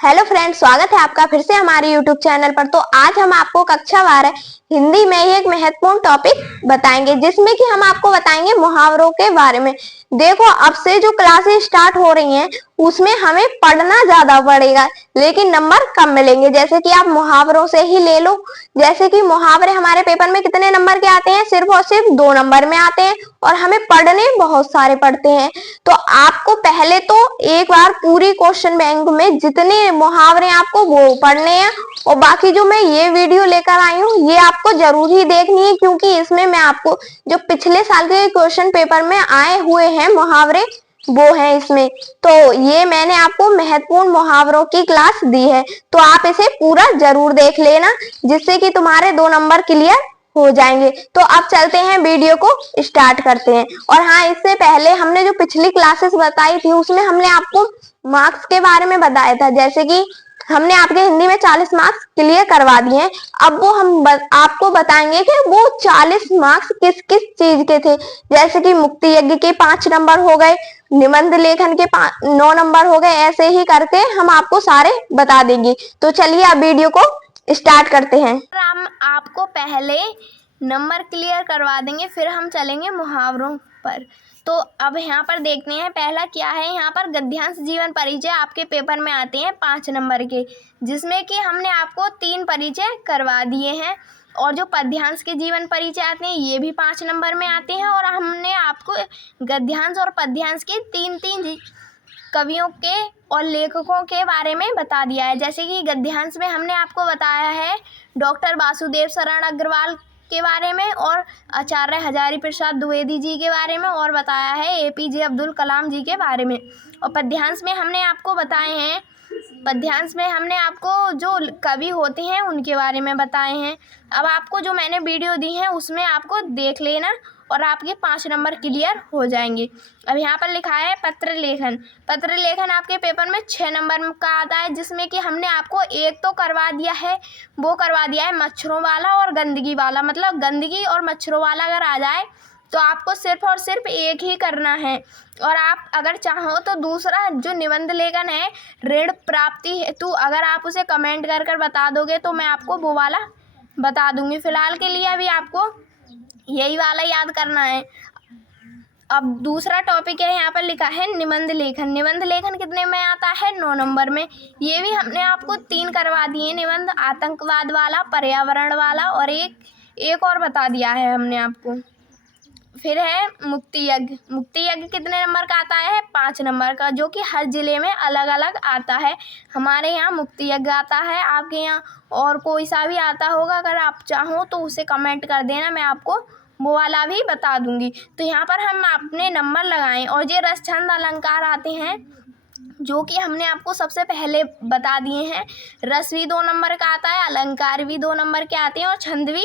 Hello friends, स्वागत है आपका फिर से हमारे यूट्यूब चैनल पर। तो आज हम आपको कक्षा 12 हिंदी में ही एक महत्वपूर्ण टॉपिक बताएंगे, जिसमें कि हम आपको बताएंगे मुहावरों के बारे में। देखो, अब से जो क्लासेस स्टार्ट हो रही हैं उसमें हमें पढ़ना ज्यादा पड़ेगा, लेकिन नंबर कम मिलेंगे। जैसे कि आप मुहावरों से ही ले लो। जैसे कि मुहावरे हमारे पेपर में कितने नंबर के आते हैं? सिर्फ और सिर्फ 2 नंबर में आते हैं, और हमें पढ़ने बहुत सारे पड़ते हैं। तो आपको पहले तो एक बार पूरी क्वेश्चन बैंक में जितने मुहावरे आपको वो पढ़ने हैं, और बाकी जो मैं ये वीडियो लेकर आई हूँ ये आपको जरूर ही देखनी है, क्योंकि इसमें मैं आपको जो पिछले साल के क्वेश्चन पेपर में आए हुए हैं मुहावरे वो है इसमें। तो ये मैंने आपको महत्वपूर्ण मुहावरों की क्लास दी है, तो आप इसे पूरा जरूर देख लेना, जिससे कि तुम्हारे 2 नंबर क्लियर हो जाएंगे। तो अब चलते हैं, वीडियो को स्टार्ट करते हैं। और हाँ, इससे पहले हमने जो पिछली क्लासेस बताई थी उसमें हमने आपको मार्क्स के बारे में बताया था। जैसे कि हमने आपके हिंदी में 40 मार्क्स क्लियर करवा दिए हैं। अब वो हम आपको बताएंगे कि वो 40 मार्क्स किस किस चीज के थे। जैसे कि मुक्ति यज्ञ के 5 नंबर हो गए, निबंध लेखन के 9 नंबर हो गए, ऐसे ही करके हम आपको सारे बता देंगे। तो चलिए अब वीडियो को स्टार्ट करते हैं। हम आपको पहले नंबर क्लियर करवा देंगे, फिर हम चलेंगे मुहावरों पर। तो अब यहाँ पर देखते हैं पहला क्या है। यहाँ पर गद्यांश जीवन परिचय आपके पेपर में आते हैं 5 नंबर के, जिसमें कि हमने आपको 3 परिचय करवा दिए हैं। और जो पद्यांश के जीवन परिचय आते हैं ये भी 5 नंबर में आते हैं। और हमने आपको गद्यांश और पद्यांश के 3-3 कवियों के और लेखकों के बारे में बता दिया है। जैसे कि गद्यांश में हमने आपको बताया है डॉक्टर वासुदेव शरण अग्रवाल के बारे में, और आचार्य हजारी प्रसाद द्विवेदी जी के बारे में, और बताया है एपीजे अब्दुल कलाम जी के बारे में। और पद्यांश में हमने आपको बताए हैं, पद्यांश में हमने आपको जो कवि होते हैं उनके बारे में बताए हैं। अब आपको जो मैंने वीडियो दी है उसमें आपको देख लेना और आपके 5 नंबर क्लियर हो जाएंगे। अब यहाँ पर लिखा है पत्र लेखन। पत्र लेखन आपके पेपर में 6 नंबर का आता है, जिसमें कि हमने आपको एक तो करवा दिया है, वो करवा दिया है मच्छरों वाला और गंदगी वाला। मतलब गंदगी और मच्छरों वाला अगर आ जाए तो आपको सिर्फ और सिर्फ एक ही करना है। और आप अगर चाहो तो दूसरा जो निबंध लेखन है ऋण प्राप्ति हेतु, अगर आप उसे कमेंट कर कर बता दोगे तो मैं आपको वो वाला बता दूंगी। फिलहाल के लिए अभी आपको यही वाला याद करना है। अब दूसरा टॉपिक है, यहाँ पर लिखा है निबंध लेखन। निबंध लेखन कितने में आता है? 9 नंबर में। ये भी हमने आपको 3 करवा दिए निबंध, आतंकवाद वाला, पर्यावरण वाला, और एक और बता दिया है हमने आपको। फिर है मुक्ति यज्ञ। मुक्ति यज्ञ कितने नंबर का आता है? 5 नंबर का, जो कि हर जिले में अलग अलग आता है। हमारे यहाँ मुक्ति यज्ञ आता है, आपके यहाँ और कोई सा भी आता होगा। अगर आप चाहो तो उसे कमेंट कर देना, मैं आपको वो वाला भी बता दूंगी। तो यहाँ पर हम अपने नंबर लगाएं। और ये रस छंद अलंकार आते हैं, जो कि हमने आपको सबसे पहले बता दिए हैं। रस भी 2 नंबर का आता है, अलंकार भी 2 नंबर के आते हैं, और छंद भी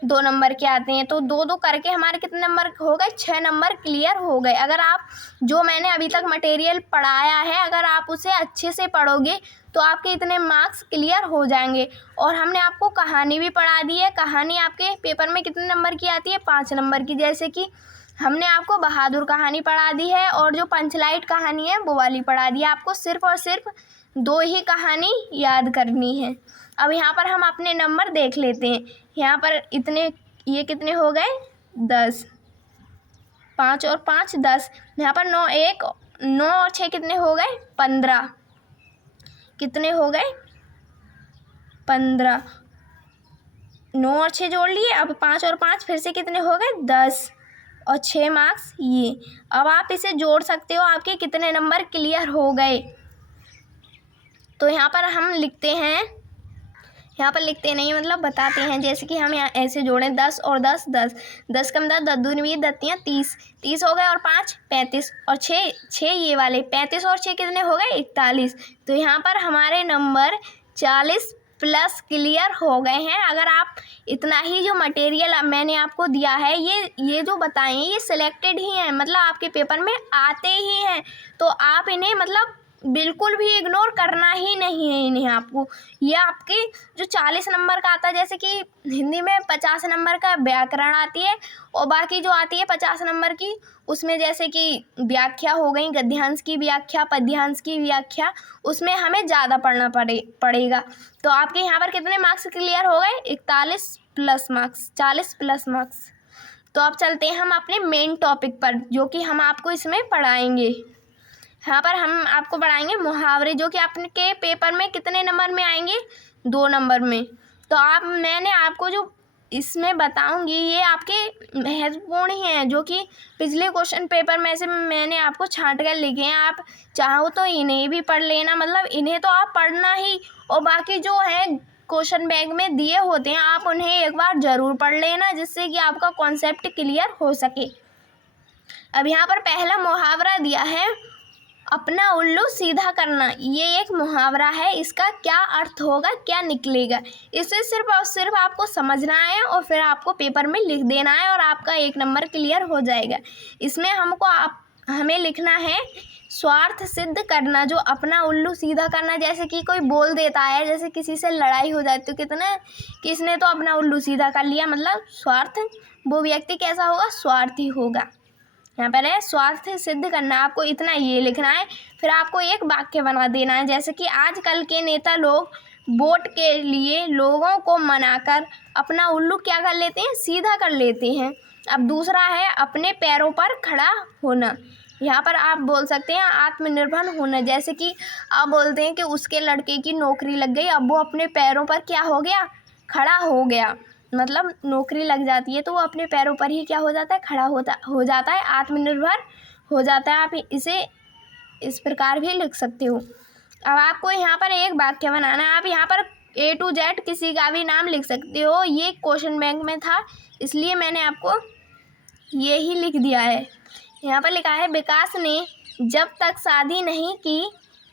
2 नंबर के आते हैं। तो 2-2 करके हमारे कितने नंबर हो गए? 6 नंबर क्लियर हो गए। अगर आप जो मैंने अभी तक मटेरियल पढ़ाया है अगर आप उसे अच्छे से पढ़ोगे तो आपके इतने मार्क्स क्लियर हो जाएंगे। और हमने आपको कहानी भी पढ़ा दी है। कहानी आपके पेपर में कितने नंबर की आती है? 5 नंबर की। जैसे कि हमने आपको बहादुर कहानी पढ़ा दी है, और जो पंचलाइट कहानी है वो वाली पढ़ा दी है। आपको सिर्फ और सिर्फ 2 ही कहानी याद करनी है। अब यहाँ पर हम अपने नंबर देख लेते हैं। यहाँ पर इतने, ये कितने हो गए? 10। 5 और 5 10। यहाँ पर 9 और 6 कितने हो गए? 15। कितने हो गए? 15। 9 और 6 जोड़ लिए। अब 5 और 5 फिर से कितने हो गए? 10 और 6 मार्क्स ये। अब आप इसे जोड़ सकते हो, आपके कितने नंबर क्लियर हो गए। तो यहाँ पर हम लिखते हैं, यहाँ पर लिखते नहीं मतलब बताते हैं। जैसे कि हम यहाँ ऐसे जोड़ें 10 और 10 10, 10 कम 10 10 दूनी 20 10 30, 30 हो गए, और 5 35, और 6 ये वाले 35 और 6 कितने हो गए? 41। तो यहाँ पर हमारे नंबर 40 प्लस क्लियर हो गए हैं। अगर आप इतना ही जो मटेरियल मैंने आपको दिया है, ये जो बताएं ये सिलेक्टेड ही हैं, मतलब आपके पेपर में आते ही हैं। तो आप इन्हें मतलब बिल्कुल भी इग्नोर करना ही नहीं है इन्हें आपको। ये आपके जो 40 नंबर का आता है, जैसे कि हिंदी में 50 नंबर का व्याकरण आती है और बाकी जो आती है 50 नंबर की, उसमें जैसे कि व्याख्या हो गई, गद्यांश की व्याख्या, पद्यांश की व्याख्या, उसमें हमें ज़्यादा पढ़ना पड़ेगा। तो आपके यहाँ पर कितने मार्क्स क्लियर हो गए? 41 प्लस मार्क्स, 40 प्लस मार्क्स। तो अब चलते हैं हम अपने मेन टॉपिक पर, जो कि हम आपको इसमें पढ़ाएंगे। यहाँ पर हम आपको पढ़ाएंगे मुहावरे, जो कि आपके पेपर में कितने नंबर में आएंगे? 2 नंबर में। तो मैंने आपको जो इसमें बताऊंगी ये आपके महत्वपूर्ण ही हैं, जो कि पिछले क्वेश्चन पेपर में से मैंने आपको छांट कर लिखे हैं। आप चाहो तो इन्हें भी पढ़ लेना, मतलब इन्हें तो आप पढ़ना ही, और बाकी जो है क्वेश्चन बैंक में दिए होते हैं आप उन्हें एक बार ज़रूर पढ़ लेना, जिससे कि आपका कॉन्सेप्ट क्लियर हो सके। अब यहाँ पर पहला मुहावरा दिया है, अपना उल्लू सीधा करना। ये एक मुहावरा है, इसका क्या अर्थ होगा, क्या निकलेगा, इसे सिर्फ और सिर्फ आपको समझना है और फिर आपको पेपर में लिख देना है और आपका 1 नंबर क्लियर हो जाएगा। इसमें हमें लिखना है स्वार्थ सिद्ध करना, जो अपना उल्लू सीधा करना। जैसे कि कोई बोल देता है, जैसे किसी से लड़ाई हो जाती है, किसने तो अपना उल्लू सीधा कर लिया, मतलब स्वार्थ, वो व्यक्ति कैसा होगा? स्वार्थी होगा। यहाँ पर है स्वार्थ सिद्ध करना, आपको इतना ये लिखना है। फिर आपको एक वाक्य बना देना है, जैसे कि आजकल के नेता लोग वोट के लिए लोगों को मनाकर अपना उल्लू क्या कर लेते हैं? सीधा कर लेते हैं। अब दूसरा है अपने पैरों पर खड़ा होना। यहाँ पर आप बोल सकते हैं आत्मनिर्भर होना, जैसे कि आप बोलते हैं कि उसके लड़के की नौकरी लग गई, अब वो अपने पैरों पर क्या हो गया? खड़ा हो गया। मतलब नौकरी लग जाती है तो वो अपने पैरों पर ही क्या हो जाता है? खड़ा हो जाता है, आत्मनिर्भर हो जाता है। आप इसे इस प्रकार भी लिख सकते हो। अब आपको यहाँ पर एक वाक्य बनाना है। आप यहाँ पर A to Z किसी का भी नाम लिख सकते हो। ये क्वेश्चन बैंक में था इसलिए मैंने आपको ये ही लिख दिया है। यहाँ पर लिखा है, विकास ने जब तक शादी नहीं की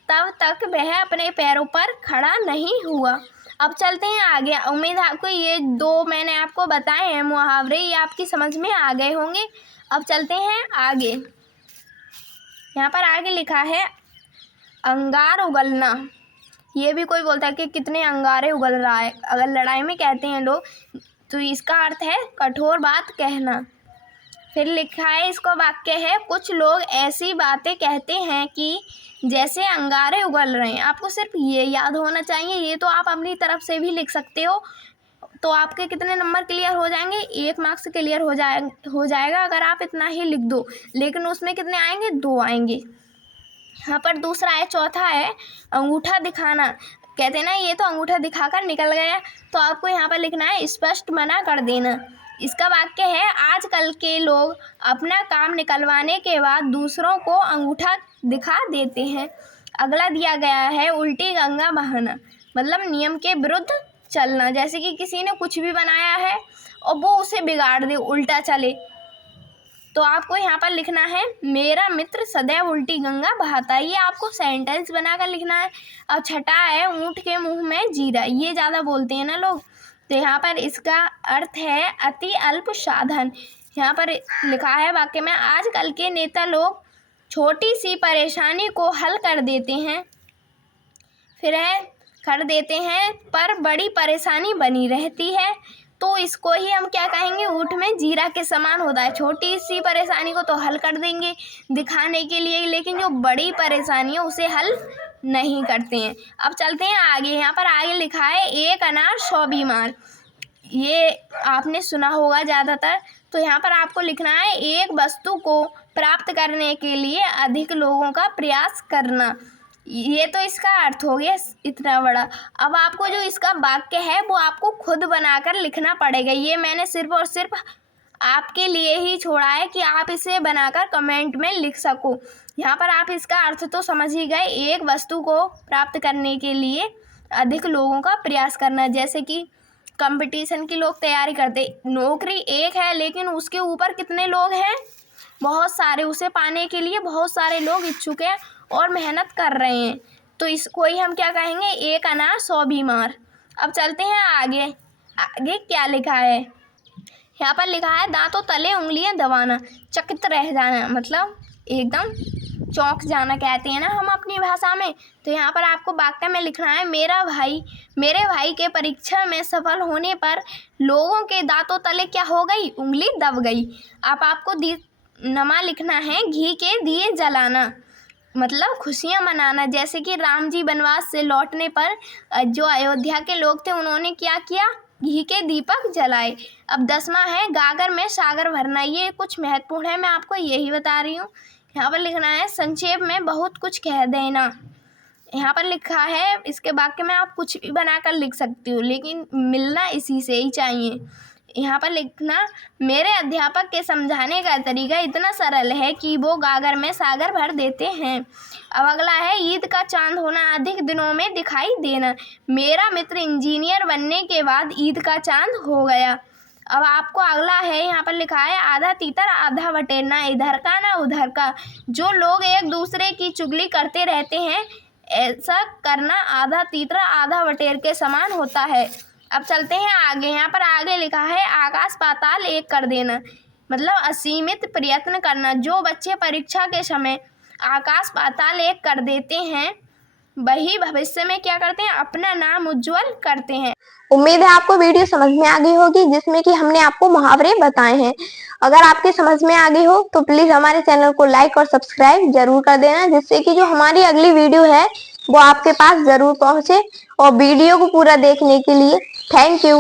तब तक वह अपने पैरों पर खड़ा नहीं हुआ। अब चलते हैं आगे। उम्मीद है आपको ये 2 मैंने आपको बताए हैं मुहावरे, ये आपकी समझ में आ गए होंगे। अब चलते हैं आगे। यहाँ पर आगे लिखा है अंगार उगलना। ये भी कोई बोलता है कि कितने अंगारे उगल रहा है, अगर लड़ाई में कहते हैं लोग, तो इसका अर्थ है कठोर बात कहना। फिर लिखा है, इसको वाक्य है, कुछ लोग ऐसी बातें कहते हैं कि जैसे अंगारे उगल रहे हैं। आपको सिर्फ ये याद होना चाहिए, ये तो आप अपनी तरफ से भी लिख सकते हो। तो आपके कितने नंबर क्लियर हो जाएंगे? 1 मार्क्स क्लियर हो जाएगा अगर आप इतना ही लिख दो। लेकिन उसमें कितने आएंगे? 2 आएंगे। यहाँ पर दूसरा है, चौथा है अंगूठा दिखाना। कहते हैं ना, ये तो अंगूठा दिखाकर निकल गया, तो आपको यहाँ पर लिखना है स्पष्ट मना कर देना। इसका वाक्य है, आजकल के लोग अपना काम निकलवाने के बाद दूसरों को अंगूठा दिखा देते हैं। अगला दिया गया है उल्टी गंगा बहाना, मतलब नियम के विरुद्ध चलना। जैसे कि किसी ने कुछ भी बनाया है और वो उसे बिगाड़ दे, उल्टा चले, तो आपको यहाँ पर लिखना है मेरा मित्र सदैव उल्टी गंगा बहाता है। ये आपको सेंटेंस बनाकर लिखना है। अब छठा है ऊँट के मुंह में जीरा। ये ज़्यादा बोलते हैं ना लोग, तो यहाँ पर इसका अर्थ है अति अल्प साधन। यहाँ पर लिखा है वाक्य में, आजकल के नेता लोग छोटी सी परेशानी को हल कर देते हैं, फिर है कर देते हैं पर बड़ी परेशानी बनी रहती है। तो इसको ही हम क्या कहेंगे? ऊँट में जीरा के समान होता है। छोटी सी परेशानी को तो हल कर देंगे दिखाने के लिए, लेकिन जो बड़ी परेशानी है उसे हल नहीं करते हैं। अब चलते हैं आगे। यहाँ पर आगे लिखा है एक अनार 100 बीमार। ये आपने सुना होगा ज़्यादातर। तो यहाँ पर आपको लिखना है एक वस्तु को प्राप्त करने के लिए अधिक लोगों का प्रयास करना। ये तो इसका अर्थ हो गया इतना बड़ा। अब आपको जो इसका वाक्य है वो आपको खुद बनाकर लिखना पड़ेगा। ये मैंने सिर्फ और सिर्फ आपके लिए ही छोड़ा है कि आप इसे बनाकर कमेंट में लिख सको। यहाँ पर आप इसका अर्थ तो समझ ही गए, एक वस्तु को प्राप्त करने के लिए अधिक लोगों का प्रयास करना। जैसे कि कंपटीशन की लोग तैयारी करते, नौकरी एक है लेकिन उसके ऊपर कितने लोग हैं? बहुत सारे। उसे पाने के लिए बहुत सारे लोग इच्छुक हैं और मेहनत कर रहे हैं। तो इसको ही हम क्या कहेंगे? एक अनार 100 बीमार। अब चलते हैं आगे। आगे क्या लिखा है? यहाँ पर लिखा है दांतों तले उंगलियां दबाना, चकित रह जाना, मतलब एकदम चौंक जाना कहते हैं ना हम अपनी भाषा में। तो यहाँ पर आपको वाक्य में लिखना है, मेरे भाई के परीक्षा में सफल होने पर लोगों के दांतों तले क्या हो गई, उंगली दब गई। अब आपको नमा लिखना है, घी के दिए जलाना मतलब खुशियाँ मनाना। जैसे कि राम जी वनवास से लौटने पर जो अयोध्या के लोग थे उन्होंने क्या किया, घी के दीपक जलाए। अब 10वां है, गागर में सागर भरना। ये कुछ महत्वपूर्ण है, मैं आपको यही बता रही हूँ। यहाँ पर लिखना है, संक्षेप में बहुत कुछ कह देना। यहाँ पर लिखा है, इसके वाक्य में आप कुछ भी बनाकर लिख सकती हो, लेकिन मिलना इसी से ही चाहिए। यहाँ पर लिखना, मेरे अध्यापक के समझाने का तरीका इतना सरल है कि वो गागर में सागर भर देते हैं। अब अगला है, ईद का चांद होना, अधिक दिनों में दिखाई देना। मेरा मित्र इंजीनियर बनने के बाद ईद का चांद हो गया। अब आपको अगला है, यहाँ पर लिखा है, आधा तीतर आधा बटेर, ना इधर का ना उधर का। जो लोग एक दूसरे की चुगली करते रहते हैं, ऐसा करना आधा तीतर आधा बटेर के समान होता है। अब चलते हैं आगे। यहाँ पर आगे लिखा है, आकाश पाताल एक कर देना मतलब असीमित प्रयत्न करना। जो बच्चे परीक्षा के समय आकाश पाताल एक कर देते हैं वही भविष्य में क्या करते हैं, अपना नाम उज्जवल करते हैं। उम्मीद है आपको वीडियो समझ में आ गई होगी, जिसमें कि हमने आपको मुहावरे बताए हैं। अगर आपके समझ में आ गई हो तो प्लीज हमारे चैनल को लाइक और सब्सक्राइब जरूर कर देना, जिससे कि जो हमारी अगली वीडियो है वो आपके पास जरूर पहुंचे। और वीडियो को पूरा देखने के लिए थैंक यू।